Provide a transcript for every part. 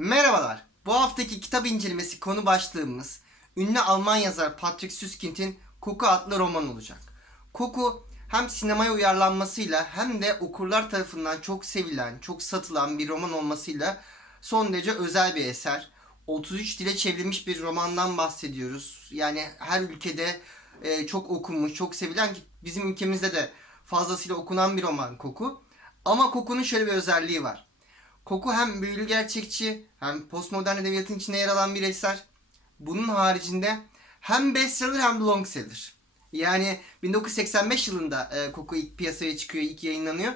Merhabalar. Bu haftaki kitap incelemesi konu başlığımız ünlü Alman yazar Patrick Süskind'in Koku adlı roman olacak. Koku hem sinemaya uyarlanmasıyla hem de okurlar tarafından çok sevilen, çok satılan bir roman olmasıyla son derece özel bir eser. 33 dile çevrilmiş bir romandan bahsediyoruz. Yani her ülkede e, çok okunmuş, çok sevilen ki bizim ülkemizde de fazlasıyla okunan bir roman Koku. Ama Koku'nun şöyle bir özelliği var. Koku hem büyülü gerçekçi hem postmodern edebiyatın içinde yer alan bir eser. Bunun haricinde hem bestseller hem long seller. Yani 1985 yılında e, Koku ilk piyasaya çıkıyor, ilk yayınlanıyor.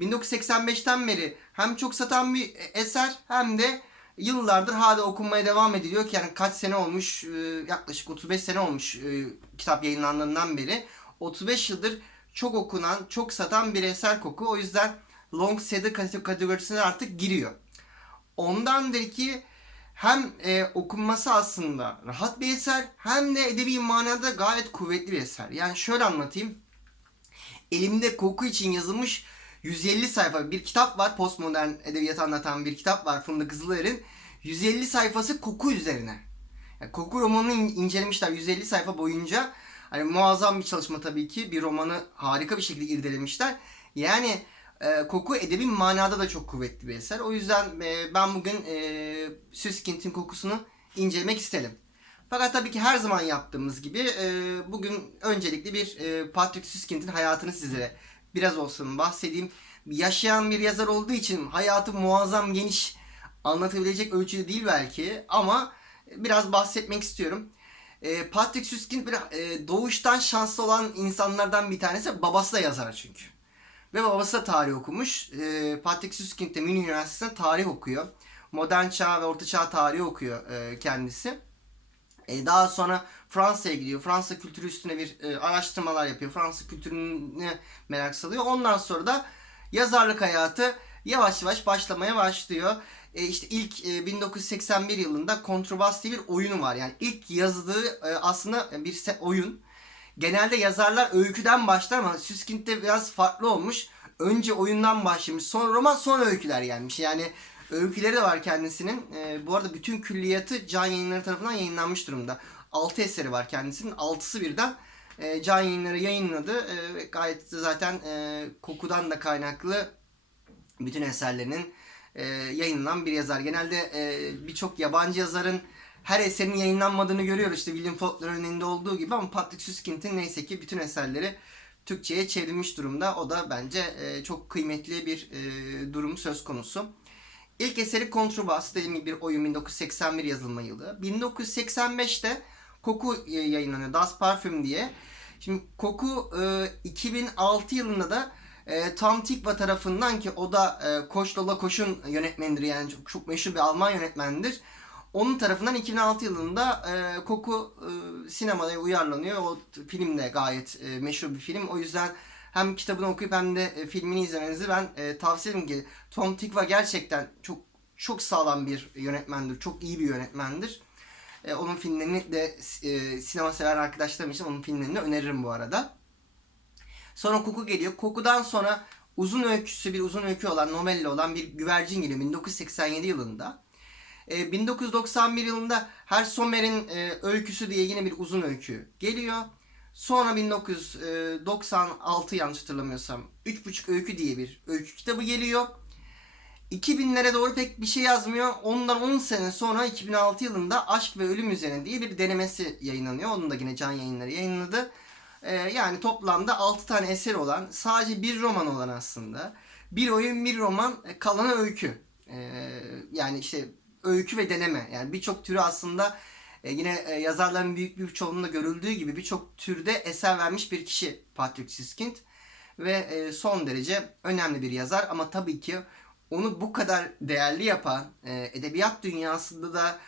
1985'ten beri hem çok satan bir eser hem de yıllardır hala okunmaya devam ediliyor ki yani kaç sene olmuş e, yaklaşık 35 sene olmuş e, kitap yayınlandığından beri 35 yıldır çok okunan çok satan bir eser koku o yüzden long seller kate- kategorisine artık giriyor. Ondandır ki hem e, okunması aslında rahat bir eser hem de edebi manada gayet kuvvetli bir eser. Yani şöyle anlatayım. Elimde koku için yazılmış 150 sayfa bir kitap var. Postmodern edebiyatı anlatan bir kitap var Funda Kızılayır'ın. 150 sayfası koku üzerine. Yani koku romanını in- incelemişler 150 sayfa boyunca. Hani muazzam bir çalışma tabii ki. Bir romanı harika bir şekilde irdelemişler. Yani e, koku edebi manada da çok kuvvetli bir eser. O yüzden e, ben bugün e, Süskind'in kokusunu incelemek istedim. Fakat tabii ki her zaman yaptığımız gibi e, bugün öncelikle bir e, Patrick Süskind'in hayatını sizlere biraz olsun bahsedeyim. Yaşayan bir yazar olduğu için hayatı muazzam geniş anlatabilecek ölçüde değil belki ama biraz bahsetmek istiyorum. E, Patrick Süskind bir e, doğuştan şanslı olan insanlardan bir tanesi. Babası da yazar çünkü. Ve babası da tarih okumuş. E, Patrick Süskind de Münih Üniversitesi'nde tarih okuyor. Modern çağ ve orta çağ tarihi okuyor e, kendisi. E, daha sonra Fransa'ya gidiyor. Fransa kültürü üstüne bir e, araştırmalar yapıyor. Fransa kültürüne merak salıyor. Ondan sonra da yazarlık hayatı yavaş yavaş başlamaya başlıyor. E, işte ilk e, 1981 yılında Kontrbas diye bir oyunu var. Yani ilk yazdığı e, aslında bir oyun. Genelde yazarlar öyküden başlar ama Süskind'de biraz farklı olmuş. Önce oyundan başlamış. Sonra roman sonra öyküler gelmiş. Yani öyküleri de var kendisinin. E, bu arada bütün külliyatı Can Yayınları tarafından yayınlanmış durumda. 6 eseri var kendisinin. 6'sı birden e, Can Yayınları yayınladı. E, gayet zaten e, kokudan da kaynaklı bütün eserlerinin e, yayınlanan bir yazar. Genelde e, birçok yabancı yazarın her eserin yayınlanmadığını görüyoruz. İşte William Faulkner örneğinde olduğu gibi ama Patrick Süskind'in neyse ki bütün eserleri Türkçe'ye çevrilmiş durumda. O da bence e, çok kıymetli bir e, durum söz konusu. İlk eseri Kontrbas dediğim gibi bir oyun 1981 yazılma yılı. 1985'te Koku e, yayınlanıyor. Das Parfüm diye. Şimdi Koku e, 2006 yılında da e, Tom Tikva tarafından ki o da e, Koş Lola Koş'un yönetmenidir yani çok, çok meşhur bir Alman yönetmendir. Onun tarafından 2006 yılında e, Koku e, sinemaya uyarlanıyor. O film de gayet e, meşhur bir film. O yüzden hem kitabını okuyup hem de e, filmini izlemenizi ben e, tavsiye ederim ki Tom Tikva gerçekten çok çok sağlam bir yönetmendir. Çok iyi bir yönetmendir. E, onun filmlerini de e, sinema sever arkadaşlarım için onun filmlerini öneririm bu arada. Sonra Koku geliyor. Kokudan sonra uzun öyküsü bir uzun öykü olan novella olan bir güvercin geliyor 1987 yılında. E, 1991 yılında Her Sommer'in e, öyküsü diye yine bir uzun öykü geliyor. Sonra 1996 yanlış hatırlamıyorsam 3,5 öykü diye bir öykü kitabı geliyor. 2000'lere doğru pek bir şey yazmıyor. Ondan 10 sene sonra 2006 yılında Aşk ve Ölüm Üzerine diye bir denemesi yayınlanıyor. Onu da yine Can Yayınları yayınladı. Ee, yani toplamda 6 tane eser olan, sadece bir roman olan aslında. Bir oyun, bir roman, e, kalanı öykü. Ee, yani işte öykü ve deneme. Yani birçok türü aslında e, yine e, yazarların büyük bir çoğunluğunda görüldüğü gibi birçok türde eser vermiş bir kişi Patrick Süskind. Ve e, son derece önemli bir yazar ama tabii ki onu bu kadar değerli yapan, e, edebiyat dünyasında da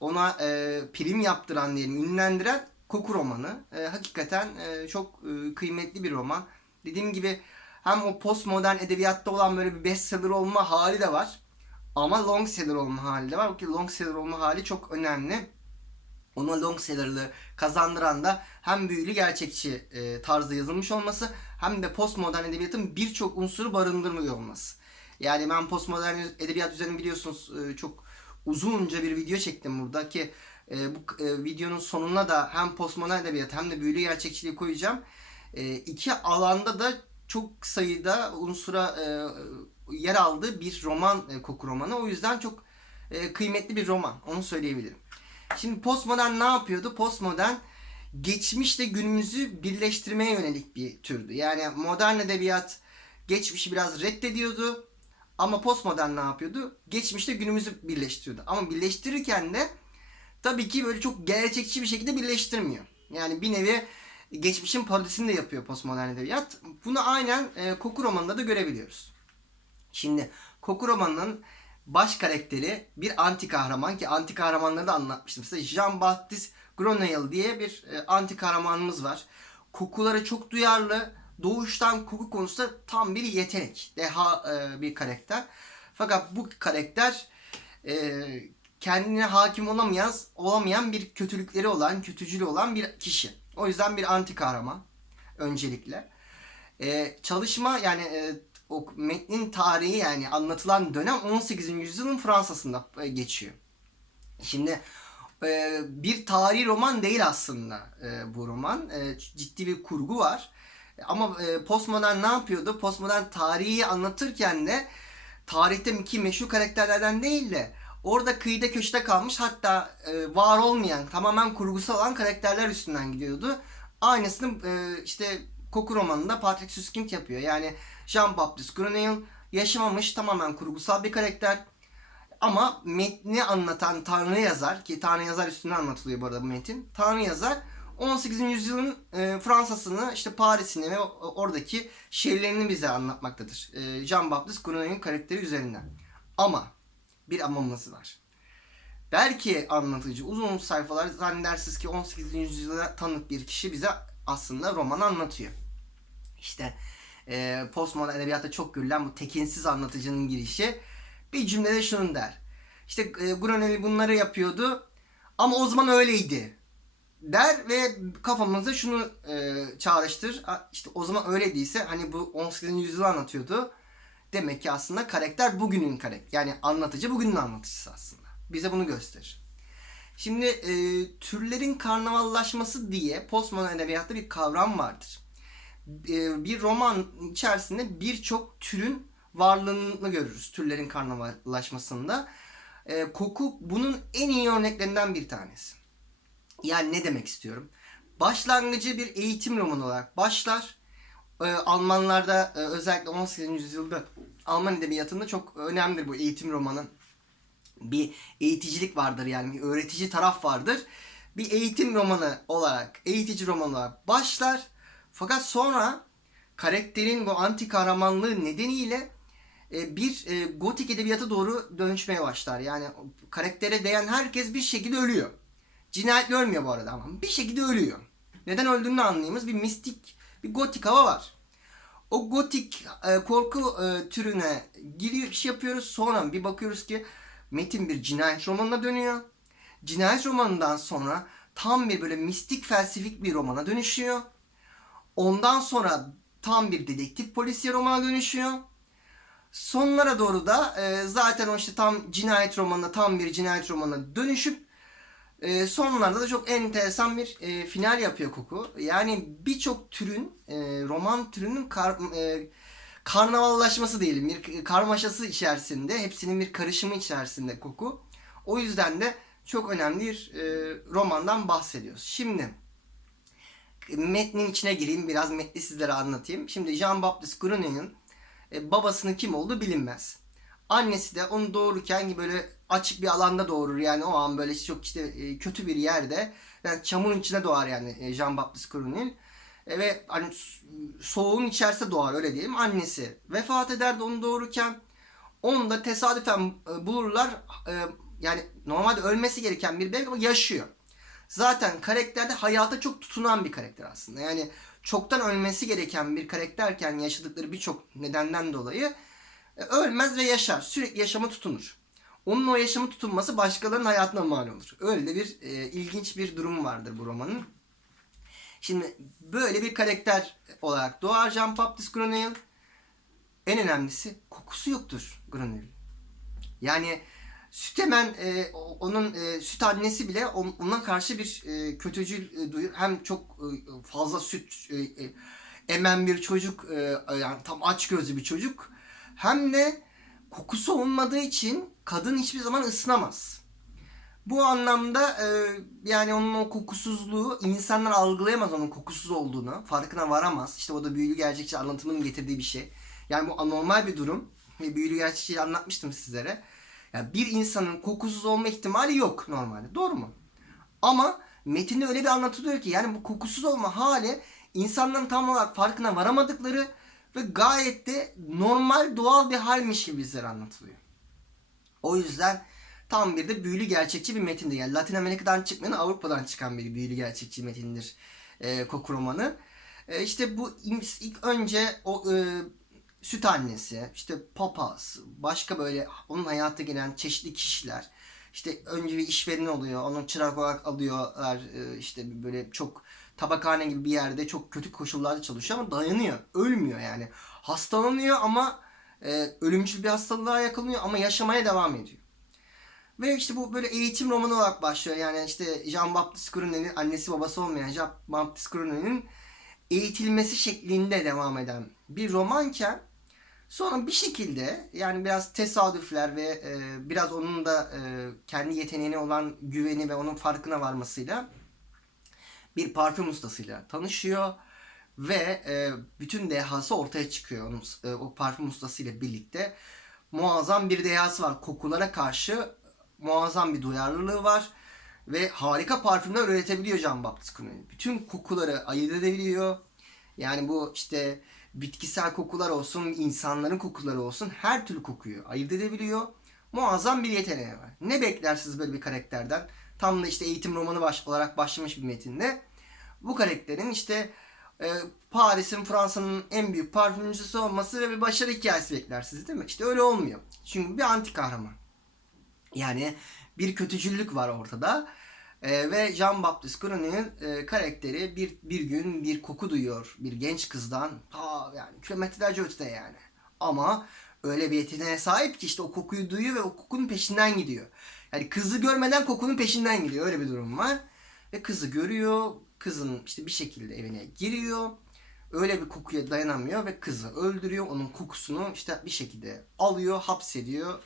ona e, prim yaptıran diyelim, ünlendiren Koku romanı. E, hakikaten e, çok e, kıymetli bir roman. Dediğim gibi hem o postmodern edebiyatta olan böyle bir bestseller olma hali de var. Ama long seller olma hali de var. Ki long seller olma hali çok önemli. Ona long seller'lığı kazandıran da hem büyülü gerçekçi e, tarzda yazılmış olması hem de postmodern edebiyatın birçok unsuru barındırmıyor olması. Yani ben postmodern edebiyat üzerine biliyorsunuz e, çok uzunca bir video çektim burada ki e, bu e, videonun sonuna da hem postmodern edebiyat hem de büyülü gerçekçiliği koyacağım. E, iki alanda da çok sayıda unsura e, yer aldığı bir roman e, koku romanı. O yüzden çok e, kıymetli bir roman. Onu söyleyebilirim. Şimdi postmodern ne yapıyordu? Postmodern geçmişle günümüzü birleştirmeye yönelik bir türdü. Yani modern edebiyat geçmişi biraz reddediyordu. Ama postmodern ne yapıyordu? Geçmişle günümüzü birleştiriyordu. Ama birleştirirken de tabii ki böyle çok gerçekçi bir şekilde birleştirmiyor. Yani bir nevi geçmişin parodisini de yapıyor postmodern edebiyat. Bunu aynen e, Koku romanında da görebiliyoruz. Şimdi Koku romanının baş karakteri bir anti kahraman ki anti kahramanları da anlatmıştım size. Jean-Baptiste Grenouille diye bir e, anti kahramanımız var. Kokulara çok duyarlı. Doğuştan koku konusunda tam bir yetenek. Deha e, bir karakter. Fakat bu karakter e, kendine hakim olamayan, olamayan bir kötülükleri olan, kötücülü olan bir kişi. O yüzden bir anti kahraman öncelikle. E, çalışma yani e, o metnin tarihi yani anlatılan dönem 18. yüzyılın Fransa'sında e, geçiyor. Şimdi e, bir tarihi roman değil aslında e, bu roman. Ciddi bir kurgu var. Ama postmodern ne yapıyordu? Postmodern tarihi anlatırken de tarihteki meşhur karakterlerden değil de orada kıyıda köşede kalmış hatta var olmayan tamamen kurgusal olan karakterler üstünden gidiyordu. Aynısını işte Koku romanında Patrick Süskind yapıyor. Yani Jean-Baptiste Grenouille yaşamamış tamamen kurgusal bir karakter. Ama metni anlatan Tanrı yazar ki Tanrı yazar üstünden anlatılıyor bu arada bu metin. Tanrı yazar 18. yüzyılın e, Fransa'sını işte Paris'ini ve oradaki şehirlerini bize anlatmaktadır. E, Jean-Baptiste Grenouille'in karakteri üzerinden. Ama bir amamız var. Belki anlatıcı uzun sayfalar zannedersiniz ki 18. yüzyıla tanık bir kişi bize aslında romanı anlatıyor. İşte e, postmodern edebiyatta çok görülen bu tekinsiz anlatıcının girişi bir cümlede şunu der. İşte e, Grenouille bunları yapıyordu ama o zaman öyleydi der ve kafamızda şunu e, çağrıştır. İşte o zaman öyle değilse hani bu 18. yüzyılı anlatıyordu. Demek ki aslında karakter bugünün karakter. Yani anlatıcı bugünün anlatıcısı aslında. Bize bunu gösterir. Şimdi e, türlerin karnavallaşması diye postmodern edebiyatta bir kavram vardır. E, bir roman içerisinde birçok türün varlığını görürüz türlerin karnavallaşmasında. E, koku bunun en iyi örneklerinden bir tanesi. Yani ne demek istiyorum? Başlangıcı bir eğitim romanı olarak başlar. Ee, Almanlarda e, özellikle 18. yüzyılda Alman edebiyatında çok önemlidir bu eğitim romanı. Bir eğiticilik vardır yani bir öğretici taraf vardır. Bir eğitim romanı olarak, eğitici roman olarak başlar. Fakat sonra karakterin bu anti kahramanlığı nedeniyle e, bir e, gotik edebiyata doğru dönüşmeye başlar. Yani karaktere değen herkes bir şekilde ölüyor. Cinayetle ölmüyor bu arada ama bir şekilde ölüyor. Neden öldüğünü anlayayımız bir mistik, bir gotik hava var. O gotik e, korku türüne giriş yapıyoruz. Sonra bir bakıyoruz ki metin bir cinayet romanına dönüyor. Cinayet romanından sonra tam bir böyle mistik felsefik bir romana dönüşüyor. Ondan sonra tam bir dedektif polisiye romana dönüşüyor. Sonlara doğru da e, zaten o işte tam cinayet romanına tam bir cinayet romanına dönüşüp e, sonlarda da çok enteresan bir e, final yapıyor Koku. Yani birçok türün, e, roman türünün kar, e, karnavallaşması diyelim. Bir karmaşası içerisinde, hepsinin bir karışımı içerisinde Koku. O yüzden de çok önemli bir e, romandan bahsediyoruz. Şimdi metnin içine gireyim, biraz metni sizlere anlatayım. Şimdi Jean-Baptiste Grenouille'in e, babasının kim olduğu bilinmez. Annesi de onu doğururken böyle açık bir alanda doğurur yani o an böyle çok işte e, kötü bir yerde yani çamurun içine doğar yani e, Jean Baptiste Grenouille ve hani soğuğun içerisinde doğar öyle diyelim annesi vefat eder de onu doğururken onu da tesadüfen bulurlar yani normalde ölmesi gereken bir bebek ama yaşıyor. Zaten karakterde hayata çok tutunan bir karakter aslında. Yani çoktan ölmesi gereken bir karakterken yaşadıkları birçok nedenden dolayı e, ölmez ve yaşar. Sürekli yaşama tutunur. Onun o yaşama tutunması başkalarının hayatına mal olur. Öyle bir e, ilginç bir durum vardır bu romanın. Şimdi böyle bir karakter olarak doğar Jean-Baptiste Grenouille. En önemlisi kokusu yoktur Grenouille. Yani Sütemen e, o- onun e, süt annesi bile on- ona karşı bir e, kötücül e, duyur. Hem çok e, fazla süt e, e, emen bir çocuk e, yani tam aç gözlü bir çocuk. Hem de kokusu olmadığı için kadın hiçbir zaman ısınamaz. Bu anlamda e, yani onun o kokusuzluğu insanlar algılayamaz onun kokusuz olduğunu. Farkına varamaz. İşte o da büyülü gerçekçi anlatımının getirdiği bir şey. Yani bu anormal bir durum. Ve büyülü gerçekçiyi anlatmıştım sizlere. Yani bir insanın kokusuz olma ihtimali yok normalde. Doğru mu? Ama metinde öyle bir anlatılıyor ki yani bu kokusuz olma hali insanların tam olarak farkına varamadıkları ve gayet de normal doğal bir halmiş gibi bizlere anlatılıyor. O yüzden tam bir de büyülü gerçekçi bir metindir. Yani Latin Amerika'dan çıkmayan Avrupa'dan çıkan bir büyülü gerçekçi metindir e, koku romanı. E, işte bu ilk önce o e, süt annesi, işte papaz, başka böyle onun hayata gelen çeşitli kişiler. İşte önce bir işveren oluyor, onu çırak olarak alıyorlar. E, işte böyle çok tabakhane gibi bir yerde çok kötü koşullarda çalışıyor ama dayanıyor, ölmüyor yani. Hastalanıyor ama e, ölümcül bir hastalığa yakalanıyor ama yaşamaya devam ediyor. Ve işte bu böyle eğitim romanı olarak başlıyor. Yani işte Jean-Baptiste Cornet'in annesi babası olmayan Jean-Baptiste Cornet'in eğitilmesi şeklinde devam eden bir romanken sonra bir şekilde yani biraz tesadüfler ve e, biraz onun da e, kendi yeteneğine olan güveni ve onun farkına varmasıyla bir parfüm ustasıyla tanışıyor ve e, bütün dehası ortaya çıkıyor onun e, o parfüm ustasıyla birlikte. Muazzam bir dehası var. Kokulara karşı muazzam bir duyarlılığı var ve harika parfümler üretebiliyor Jean Baptiste. Bütün kokuları ayırt edebiliyor. Yani bu işte bitkisel kokular olsun, insanların kokuları olsun her türlü kokuyu ayırt edebiliyor. Muazzam bir yeteneği var. Ne beklersiniz böyle bir karakterden? Tam da işte eğitim romanı baş, olarak başlamış bir metinde. Bu karakterin işte e, Paris'in Fransa'nın en büyük parfümcüsü olması ve bir başarı hikayesi beklersiniz değil mi? İşte öyle olmuyor. Çünkü bir anti kahraman. Yani bir kötücüllük var ortada. E, ve Jean-Baptiste Cornet'in e, karakteri bir, bir gün bir koku duyuyor bir genç kızdan. Ta yani kilometrelerce ötede yani. Ama öyle bir yeteneğe sahip ki işte o kokuyu duyuyor ve o kokunun peşinden gidiyor. Yani kızı görmeden kokunun peşinden gidiyor. Öyle bir durum var. Ve kızı görüyor. Kızın işte bir şekilde evine giriyor. Öyle bir kokuya dayanamıyor ve kızı öldürüyor. Onun kokusunu işte bir şekilde alıyor, hapsediyor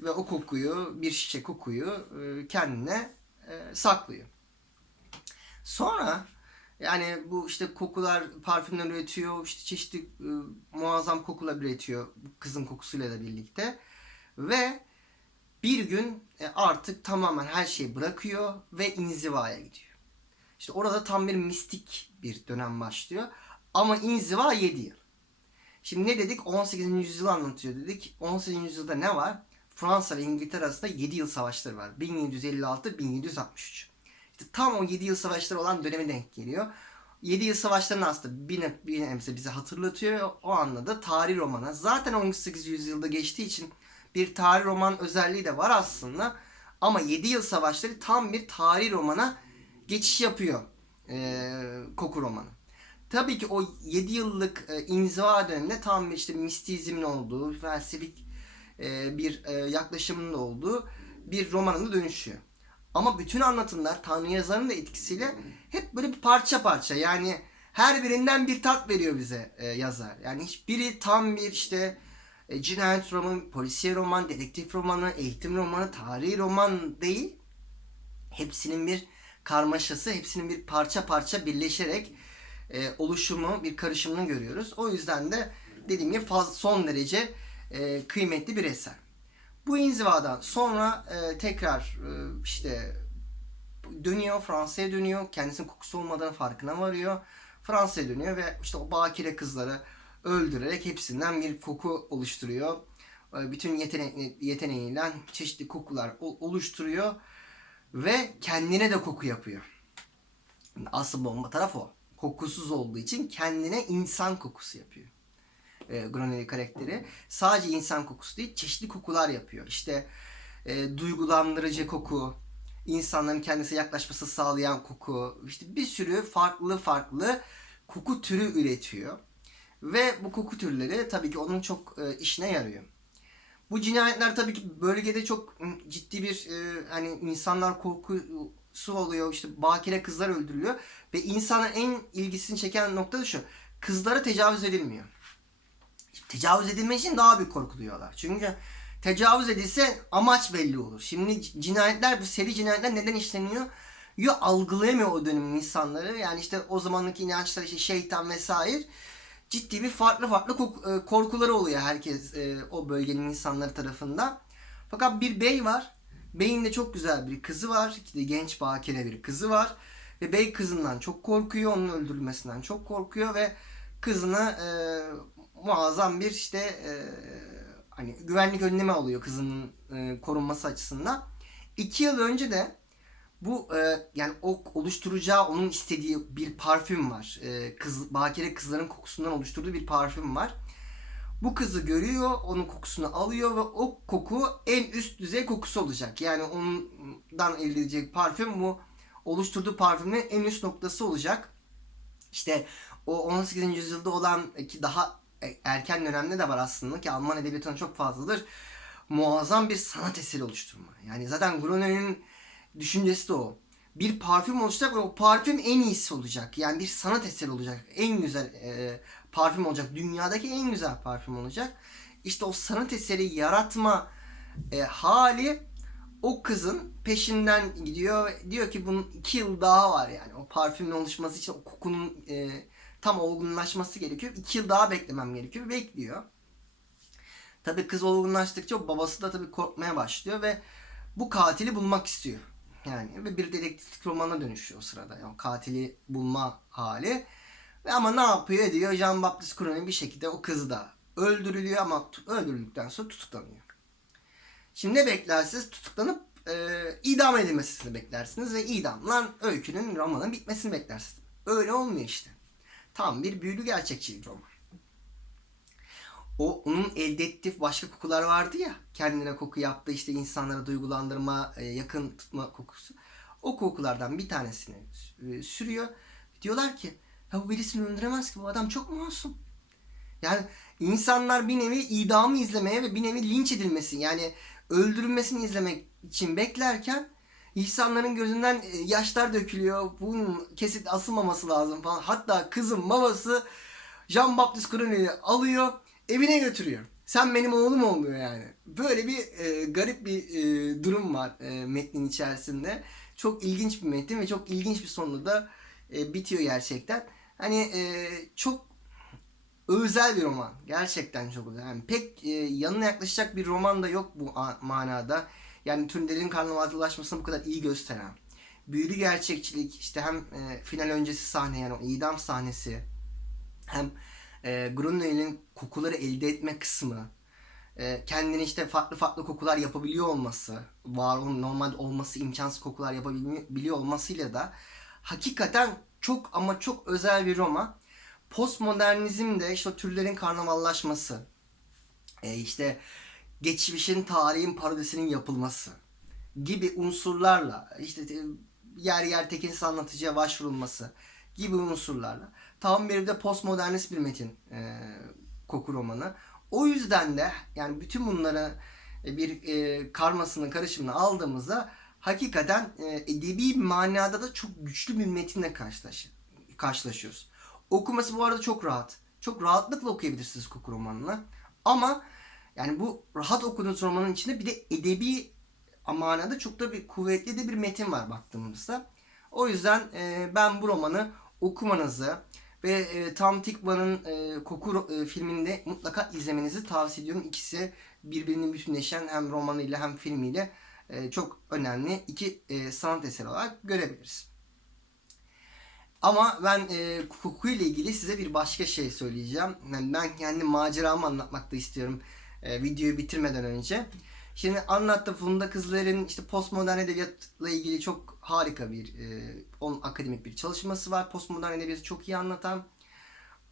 ve o kokuyu, bir şişe kokuyu e, kendine e, saklıyor. Sonra yani bu işte kokular, parfümler üretiyor, işte çeşitli e, muazzam kokular üretiyor kızın kokusuyla da birlikte. Ve bir gün e, artık tamamen her şeyi bırakıyor ve inzivaya gidiyor. İşte orada tam bir mistik bir dönem başlıyor. Ama inziva 7 yıl. Şimdi ne dedik? 18. yüzyılı anlatıyor dedik. 18. yüzyılda ne var? Fransa ve İngiltere arasında 7 yıl savaşları var. 1756-1763. İşte tam o 7 yıl savaşları olan döneme denk geliyor. 7 yıl savaşlarını aslında bir, ne- bir nebze bize hatırlatıyor. O anla da tarih romana. Zaten 18. yüzyılda geçtiği için bir tarih roman özelliği de var aslında. Ama 7 yıl savaşları tam bir tarih romana geçiş yapıyor. Ee, koku romanı. Tabii ki o 7 yıllık e, inziva döneminde tam işte mistizmin olduğu, felsefik e, bir e, yaklaşımın da olduğu bir romanına dönüşüyor. Ama bütün anlatımlar Tanrı yazarının da etkisiyle hep böyle bir parça parça yani her birinden bir tat veriyor bize e, yazar. Yani hiçbiri tam bir işte e, cinayet romanı, polisiye roman, dedektif romanı, eğitim romanı, tarihi roman değil. Hepsinin bir karmaşası, hepsinin bir parça parça birleşerek e, oluşumu, bir karışımını görüyoruz. O yüzden de dediğim gibi faz, son derece e, kıymetli bir eser. Bu inzivadan sonra e, tekrar e, işte dönüyor Fransa'ya dönüyor. Kendisinin kokusu olmadığını farkına varıyor. Fransa'ya dönüyor ve işte o bakire kızları öldürerek hepsinden bir koku oluşturuyor. E, bütün yetenek, yeteneğiyle çeşitli kokular oluşturuyor ve kendine de koku yapıyor. Asıl bomba taraf o. Kokusuz olduğu için kendine insan kokusu yapıyor. E, Groneli karakteri. Sadece insan kokusu değil, çeşitli kokular yapıyor. İşte e, duygulandırıcı koku, insanların kendisine yaklaşması sağlayan koku, işte bir sürü farklı farklı koku türü üretiyor. Ve bu koku türleri tabii ki onun çok e, işine yarıyor. Bu cinayetler tabii ki bölgede çok ciddi bir e, hani insanlar korkusu oluyor. İşte bakire kızlar öldürülüyor ve insanın en ilgisini çeken nokta da şu. Kızlara tecavüz edilmiyor. Tecavüz edilmek için daha büyük korku duyuyorlar. Çünkü tecavüz edilse amaç belli olur. Şimdi cinayetler, bu seri cinayetler neden işleniyor? Yo algılayamıyor o dönemin insanları. Yani işte o zamanlık inançlar işte şeytan vesaire ciddi bir farklı farklı e, korkuları oluyor herkes e, o bölgenin insanları tarafından. Fakat bir bey var. Beyin de çok güzel bir kızı var. İşte genç bakire bir kızı var. Ve bey kızından çok korkuyor. Onun öldürülmesinden çok korkuyor ve kızına e, muazzam bir işte e, hani güvenlik önlemi alıyor kızının e, korunması açısından. İki yıl önce de bu e, yani o oluşturacağı onun istediği bir parfüm var. E, kız bakire kızların kokusundan oluşturduğu bir parfüm var. Bu kızı görüyor, onun kokusunu alıyor ve o koku en üst düzey kokusu olacak. Yani ondan elde edecek parfüm bu oluşturduğu parfümün en üst noktası olacak. İşte o 18. yüzyılda olan ki daha erken dönemde de var aslında ki Alman edebiyatında çok fazladır. Muazzam bir sanat eseri oluşturma. Yani zaten Gruner'in düşüncesi de o. Bir parfüm olacak ve o parfüm en iyisi olacak. Yani bir sanat eseri olacak. En güzel e, parfüm olacak. Dünyadaki en güzel parfüm olacak. İşte o sanat eseri yaratma e, hali o kızın peşinden gidiyor. Diyor ki bunun iki yıl daha var yani. O parfümün oluşması için o kokunun e, tam olgunlaşması gerekiyor. İki yıl daha beklemem gerekiyor. Bekliyor. Tabii kız olgunlaştıkça babası da tabii korkmaya başlıyor ve bu katili bulmak istiyor. Yani ve bir dedektiflik romanına dönüşüyor o sırada. Yani katili bulma hali. Ve ama ne yapıyor ediyor? Jean Baptiste Couronne bir şekilde o kızı da öldürülüyor ama öldürüldükten sonra tutuklanıyor. Şimdi ne beklersiniz? Tutuklanıp e, idam edilmesini beklersiniz ve idamla öykünün, romanın bitmesini beklersiniz. Öyle olmuyor işte. Tam bir büyülü gerçekçi bir roman. O onun elde ettiği başka kokular vardı ya. Kendine koku yaptı işte insanlara duygulandırma, e, yakın tutma kokusu. O kokulardan bir tanesini e, sürüyor. Diyorlar ki ya bu birisini öldüremez ki bu adam çok masum. Yani insanlar bir nevi idamı izlemeye ve bir nevi linç edilmesi yani öldürülmesini izlemek için beklerken insanların gözünden e, yaşlar dökülüyor. Bunun kesit asılmaması lazım falan. Hatta kızın babası Jean Baptiste Couronne'yi alıyor evine götürüyor. Sen benim oğlum olmuyor yani. Böyle bir e, garip bir e, durum var e, metnin içerisinde. Çok ilginç bir metin ve çok ilginç bir sonunda da e, bitiyor gerçekten. Hani e, çok özel bir roman. Gerçekten çok özel. Yani pek e, yanına yaklaşacak bir roman da yok bu manada. Yani türlerin karnavallaşmasını bu kadar iyi gösteren. Büyülü gerçekçilik, işte hem e, final öncesi sahne yani o idam sahnesi, hem e, Grunwald'in kokuları elde etme kısmı, e, kendini işte farklı farklı kokular yapabiliyor olması, var onun normalde olması imkansız kokular yapabiliyor olmasıyla da hakikaten çok ama çok özel bir roman. Postmodernizmde işte türlerin karnavallaşması, e, işte geçmişin tarihin parodisinin yapılması gibi unsurlarla işte e, yer yer tekinsiz anlatıcıya başvurulması gibi unsurlarla tam bir de postmodernist bir metin e, koku romanı. O yüzden de yani bütün bunları e, bir e, karmasını karışımını aldığımızda hakikaten e, edebi manada da çok güçlü bir metinle karşılaş karşılaşıyoruz. Okuması bu arada çok rahat. Çok rahatlıkla okuyabilirsiniz koku romanını. Ama yani bu rahat okuduğunuz romanın içinde bir de edebi manada çok da bir kuvvetli de bir metin var baktığımızda. O yüzden e, ben bu romanı okumanızı ve e, Tam Tikvan'ın e, Koku e, filminde mutlaka izlemenizi tavsiye ediyorum. İkisi birbirini bütünleşen hem romanıyla hem filmiyle e, çok önemli iki e, sanat eseri olarak görebiliriz. Ama ben e, koku ile ilgili size bir başka şey söyleyeceğim. Yani ben kendi maceramı anlatmak da istiyorum e, videoyu bitirmeden önce. Şimdi anlattı Funda Kızlar'ın işte postmodern edebiyatla ilgili çok harika bir e, onun akademik bir çalışması var. Postmodern edebiyatı çok iyi anlatan.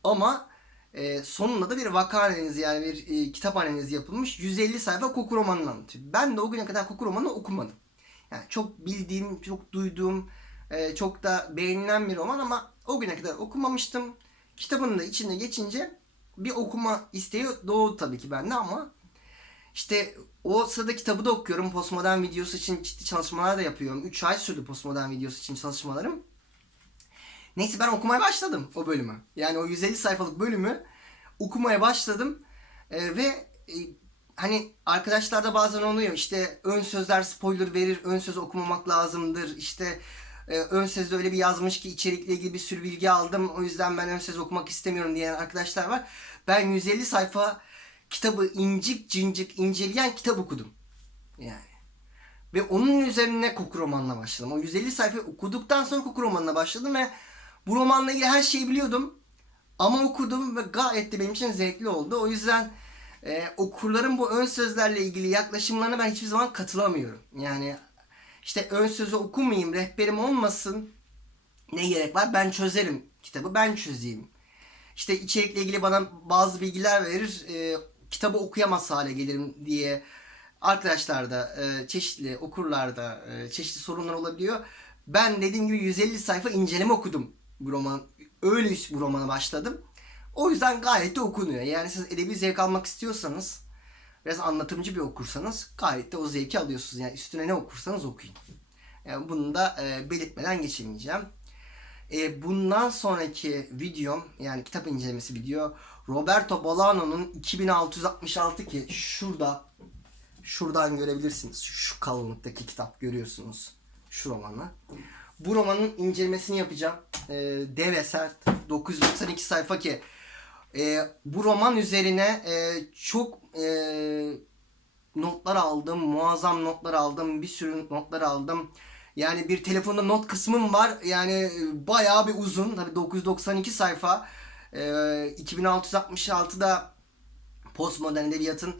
Ama e, sonunda da bir vaka yani bir e, kitap yapılmış. 150 sayfa koku romanını anlatıyor. Ben de o güne kadar koku romanı okumadım. Yani çok bildiğim, çok duyduğum, e, çok da beğenilen bir roman ama o güne kadar okumamıştım. Kitabın da içine geçince bir okuma isteği doğdu tabii ki bende ama İşte o sırada kitabı da okuyorum. Postmodern videosu için ciddi çalışmalar da yapıyorum. 3 ay sürdü postmodern videosu için çalışmalarım. Neyse ben okumaya başladım o bölümü. Yani o 150 sayfalık bölümü okumaya başladım. Ee, ve e, hani arkadaşlar da bazen oluyor işte ön sözler spoiler verir, ön söz okumamak lazımdır. İşte e, ön sözde öyle bir yazmış ki içerikle ilgili bir sürü bilgi aldım. O yüzden ben ön söz okumak istemiyorum diyen arkadaşlar var. Ben 150 sayfa kitabı incik cincik inceleyen kitap okudum. Yani. Ve onun üzerine koku romanına başladım. O 150 sayfa okuduktan sonra koku romanına başladım ve bu romanla ilgili her şeyi biliyordum. Ama okudum ve gayet de benim için zevkli oldu. O yüzden e, okurların bu ön sözlerle ilgili yaklaşımlarına ben hiçbir zaman katılamıyorum. Yani işte ön sözü okumayayım, rehberim olmasın. Ne gerek var? Ben çözerim kitabı, ben çözeyim. İşte içerikle ilgili bana bazı bilgiler verir, e, kitabı okuyamaz hale gelirim diye arkadaşlar da e, çeşitli okurlarda e, çeşitli sorunlar olabiliyor. Ben dediğim gibi 150 sayfa inceleme okudum bu roman. Öyle bu romana başladım. O yüzden gayet de okunuyor. Yani siz edebi zevk almak istiyorsanız biraz anlatımcı bir okursanız gayet de o zevki alıyorsunuz. Yani üstüne ne okursanız okuyun. Yani bunu da e, belirtmeden geçemeyeceğim. E, bundan sonraki videom yani kitap incelemesi video Roberto Bolano'nun 2666 ki şurada şuradan görebilirsiniz. Şu kalınlıktaki kitap görüyorsunuz. Şu romanı. Bu romanın incelemesini yapacağım. E, dev eser 992 sayfa ki e, bu roman üzerine e, çok e, notlar aldım. Muazzam notlar aldım. Bir sürü notlar aldım. Yani bir telefonda not kısmım var. Yani e, bayağı bir uzun. Tabii 992 sayfa. E, 2666'da postmodern edebiyatın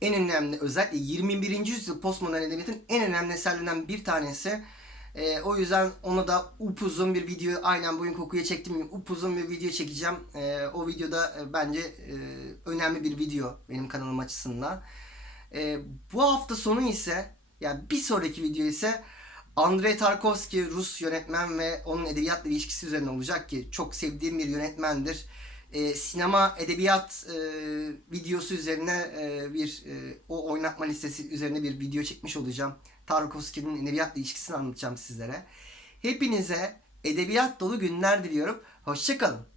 en önemli özellikle 21. yüzyıl postmodern edebiyatın en önemli eserlerinden bir tanesi. E, o yüzden ona da upuzun bir video aynen bugün kokuya çektim upuzun bir video çekeceğim. E, o videoda e, bence e, önemli bir video benim kanalım açısından. E, bu hafta sonu ise yani bir sonraki video ise Andrei Tarkovski Rus yönetmen ve onun edebiyatla ilişkisi üzerine olacak ki çok sevdiğim bir yönetmendir. E, sinema edebiyat e, videosu üzerine e, bir e, o oynatma listesi üzerine bir video çekmiş olacağım. Tarkovski'nin edebiyatla ilişkisini anlatacağım sizlere. Hepinize edebiyat dolu günler diliyorum. Hoşçakalın.